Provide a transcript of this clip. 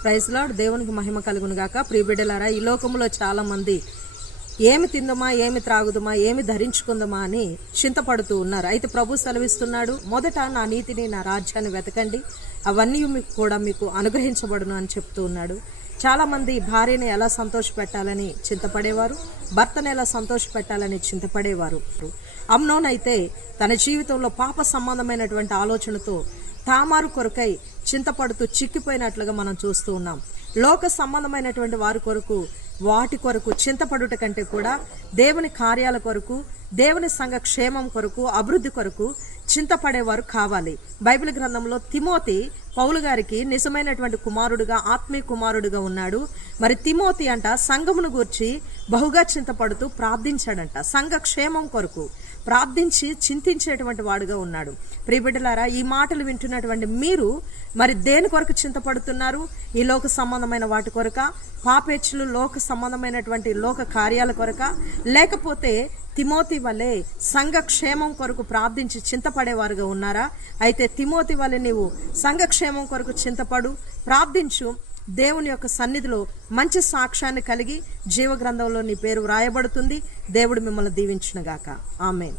Praise lord. దేవునికి మహిమ కలుగును గాక. ప్రియ బిడ్డలారా, ఈ లోకంలో చాలా మంది ఏమి తిందమా, ఏమి త్రాగుదమా, ఏమి ధరించుకుందామా అని చింతపడుతూ ఉన్నారు. అయితే ప్రభు సెలవిస్తున్నాడు, మొదట నా నీతిని, నా రాజ్యాన్ని వెతకండి, అవన్నీ మీకు అనుగ్రహించబడును అని చెప్తూ ఉన్నాడు. చాలా మంది భార్యని ఎలా సంతోష పెట్టాలని చింతపడేవారు, భర్తను ఎలా సంతోష పెట్టాలని చింతపడేవారు. అమ్నోన్ అయితే తన జీవితంలో పాప సంబంధమైనటువంటి ఆలోచనతో తామారు కొరకై చింతపడుతూ చిక్కిపోయినట్లుగా మనం చూస్తూ ఉన్నాం. లోక సంబంధమైనటువంటి వాటి కొరకు చింతపడుట కంటే కూడా దేవుని కార్యాల కొరకు, దేవుని సంఘ క్షేమం కొరకు, అభివృద్ధి కొరకు చింతపడేవారు కావాలి. బైబిల్ గ్రంథంలో తిమోతి పౌలు గారికి నిజమైనటువంటి కుమారుడుగా, ఆత్మీయ కుమారుడుగా ఉన్నాడు. మరి తిమోతి అంట సంఘమును గూర్చి బహుగా చింతపడుతూ ప్రార్థించాడంట. సంఘ క్షేమం కొరకు ప్రార్థించి చింతించేటువంటి వాడుగా ఉన్నాడు. ప్రియబిడ్డలారా, ఈ మాటలు వింటున్నటువంటి మీరు మరి దేని కొరకు చింతపడుతున్నారు? ఈ లోక సంబంధమైన వాటి కొరక, పాపేచ్చులు లోక సంబంధమైనటువంటి లోక కార్యాల కొరక, లేకపోతే తిమోతి వలె సంఘ క్షేమం కొరకు ప్రార్థించి చింతపడేవారుగా ఉన్నారా? అయితే తిమోతి వలె నీవు సంఘ క్షేమం కొరకు చింతపడు, ప్రార్థించు. దేవుని యొక్క సన్నిధిలో మంచి సాక్ష్యాన్ని కలిగి జీవ గ్రంథంలో నీ పేరు వ్రాయబడుతుంది. దేవుడు మిమ్మల్ని దీవించునుగాక. ఆమేన్.